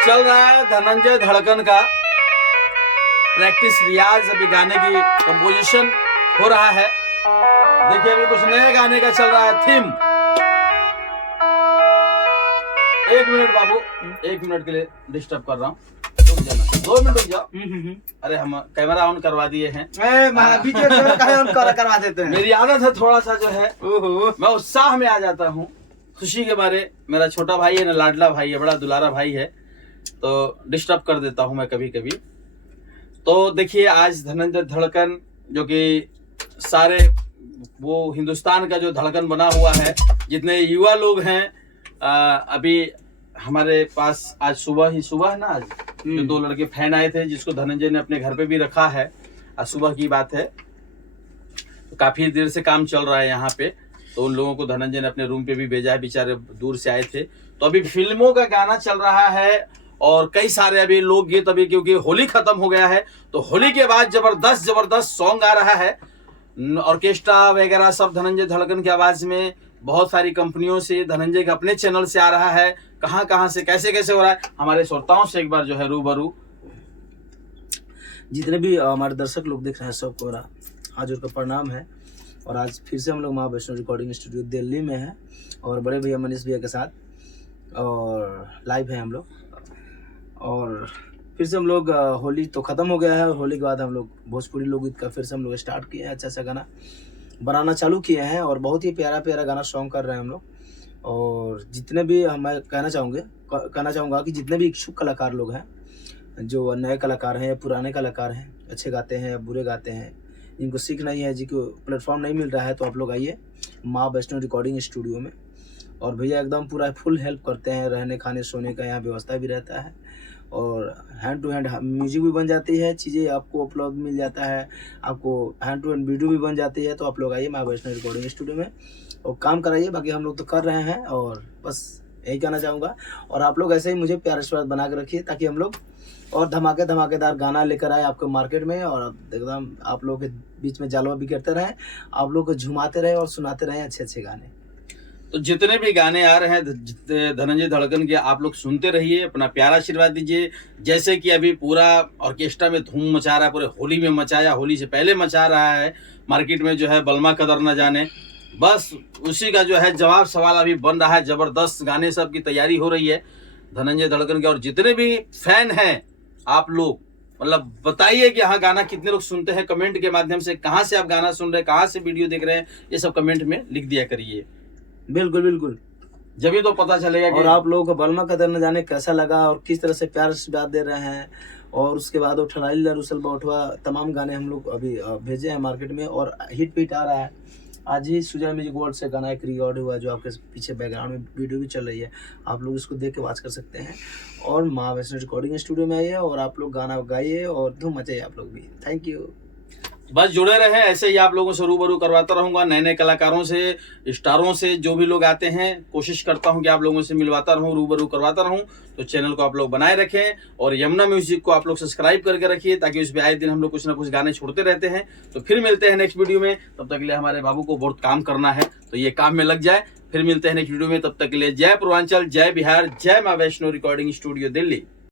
चल रहा है धनंजय धड़कन का प्रैक्टिस रियाज। अभी गाने की कंपोजिशन हो रहा है। देखिए अभी कुछ नए गाने का चल रहा है थीम। 1 मिनट बाबू, 1 मिनट के लिए डिस्टर्ब कर रहा हूँ, रुक जाना, 2 मिनट रुक जाओ। अरे हम कैमरा ऑन करवा दिए हैं। करवा देते हैं। मेरी आदत है थोड़ा सा जो है मैं उत्साह में आ जाता हूँ खुशी के बारे। मेरा छोटा भाई है ना, लाडला भाई है, बड़ा दुलारा भाई है, तो डिस्टर्ब कर देता हूँ मैं कभी कभी। तो देखिए आज धनंजय धड़कन जो कि सारे वो हिंदुस्तान का जो धड़कन बना हुआ है, जितने युवा लोग हैं अभी हमारे पास आज सुबह है ना, आज जो 2 लड़के फैन आए थे जिसको धनंजय ने अपने घर पे भी रखा है। आज सुबह की बात है, तो काफी देर से काम चल रहा है यहाँ पे, तो उन लोगों को धनंजय ने अपने रूम पे भी भेजा है, बेचारे दूर से आए थे। तो अभी फिल्मों का गाना चल रहा है और कई सारे अभी लोकगीत, अभी क्योंकि होली खत्म हो गया है तो होली के बाद जबरदस्त सॉन्ग आ रहा है। ऑर्केस्ट्रा वगैरह सब धनंजय धड़कन की आवाज में, बहुत सारी कंपनियों से, धनंजय के अपने चैनल से आ रहा है। कहां से कैसे हो रहा है, हमारे श्रोताओं से एक बार जो है रूबरू। जितने भी हमारे दर्शक लोग देख रहे हैं सबको मेरा हाथ जोड़ कर प्रणाम है। और आज फिर से हम लोग माँ वैष्णो रिकॉर्डिंग स्टूडियो दिल्ली में हैं और बड़े भैया मनीष भैया के साथ और लाइव है हम लोग। और फिर से हम लोग होली तो ख़त्म हो गया है और होली के बाद हम लोग भोजपुरी लोकगीत का फिर से हम लोग स्टार्ट किए हैं, अच्छा गाना बनाना चालू किए हैं और बहुत ही प्यारा गाना सॉन्ग कर रहे हैं हम लोग। और जितने भी मैं कहना चाहूँगा कि जितने भी इच्छुक कलाकार लोग हैं, जो नए कलाकार हैं या पुराने कलाकार हैं, अच्छे गाते हैं या बुरे गाते हैं, जिनको सीख नहीं है, जिनको प्लेटफॉर्म नहीं मिल रहा है, तो आप लोग आइए माँ वैष्णो रिकॉर्डिंग स्टूडियो में। और भैया एकदम पूरा फुल हेल्प करते हैं, रहने खाने सोने का यहाँ व्यवस्था भी रहता है और हैंड टू हैंड म्यूजिक भी बन जाती है, चीज़ें आपको उपलब्ध मिल जाता है, आपको हैंड टू हैंड वीडियो भी बन जाती है। तो आप लोग आइए माँ वैष्णो रिकॉर्डिंग स्टूडियो में और काम कराइए। बाकी हम लोग तो कर रहे हैं और बस यही कहना चाहूँगा। और आप लोग ऐसे ही मुझे प्यार आशीर्वाद बना के रखिए ताकि हम लोग और धमाकेदार गाना लेकर आए आपको मार्केट में और एकदम आप लोगों के बीच में जालवा बिखेरते रहें, आप लोग को झुमाते रहे और सुनाते रहें अच्छे गाने। तो जितने भी गाने आ रहे हैं धनंजय धड़कन के, आप लोग सुनते रहिए, अपना प्यारा आशीर्वाद दीजिए। जैसे कि अभी पूरा ऑर्केस्ट्रा में धूम मचा रहा है, पूरे होली में मचाया, होली से पहले मचा रहा है मार्केट में जो है बलमा कदर न जाने, बस उसी का जो है जवाब सवाल अभी बन रहा है। जबरदस्त गाने सब की तैयारी हो रही है धनंजय धड़कन के। और जितने भी फैन हैं आप लोग, मतलब बताइए कि हाँ गाना कितने लोग सुनते हैं, कमेंट के माध्यम से कहाँ से आप गाना सुन रहे हैं, कहाँ से वीडियो देख रहे हैं, ये सब कमेंट में लिख दिया करिए। बिल्कुल जब तो पता चलेगा और आप लोगों को बलमा कदर न जाने कैसा लगा और किस तरह से प्यार से बात दे रहे हैं। और उसके बाद वो ठलाली रुसल बौठवा तमाम गाने हम लोग अभी भेजे हैं मार्केट में और हिट आ रहा है। आज ही सुजय म्यूजिक वर्ल्ड से गाना एक रिकॉर्ड हुआ जो आपके पीछे बैकग्राउंड में वीडियो भी चल रही है, आप लोग इसको देख के वॉच कर सकते हैं। और माँ वैष्णो रिकॉर्डिंग स्टूडियो में आइए और आप लोग गाना गाइए और धूम मचाइए आप लोग भी। Thank you. बस जुड़े रहे, ऐसे ही आप लोगों से रूबरू करवाता रहूंगा, नए कलाकारों से, स्टारों से, जो भी लोग आते हैं कोशिश करता हूं कि आप लोगों से मिलवाता रहूं, रूबरू करवाता रहूं। तो चैनल को आप लोग बनाए रखें और यमुना म्यूजिक को आप लोग सब्सक्राइब करके रखिए ताकि उस पर आए दिन हम लोग कुछ ना कुछ गाने छोड़ते रहते हैं। तो फिर मिलते हैं नेक्स्ट वीडियो में, तब तक के लिए हमारे बाबू को बहुत काम करना है तो ये काम में लग जाए। फिर मिलते हैं नेक्स्ट वीडियो में, तब तक के लिए जय पूर्वांचल, जय बिहार, जय माँ वैष्णो रिकॉर्डिंग स्टूडियो दिल्ली।